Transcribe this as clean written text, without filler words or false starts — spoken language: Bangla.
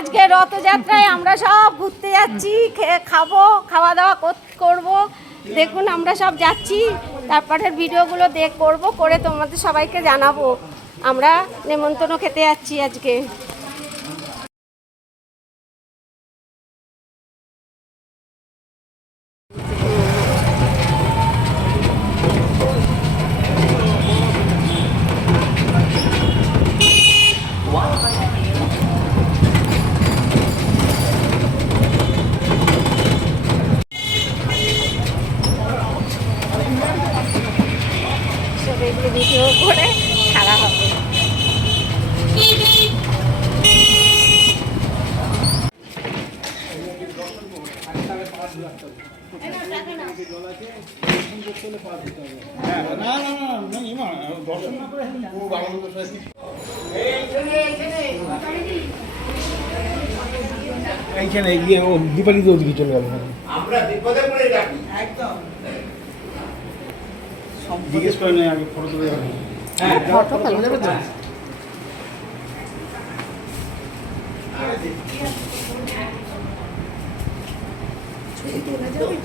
আজকে রথযাত্রায় আমরা সব ঘুরতে যাচ্ছি, খাবো, খাওয়া দাওয়া করব। দেখুন আমরা সব যাচ্ছি, তারপরের ভিডিওগুলো করব, করে তোমাদের সবাইকে জানাবো। আমরা নেমন্তন্ন খেতে যাচ্ছি আজকে। এগুলো ভিডিও করে ছাড়া হবে। এইখানে গিয়ে ও দীপালি তো ওদিকে চলে গেল। আমরা বিপদে পড়ে যাবি একদম। জিজ্ঞেস করে নেই আগে ফটো তুলে যাবে। হ্যাঁ ফটো তোলা যাবে তো। ছবি তোলা যাবে।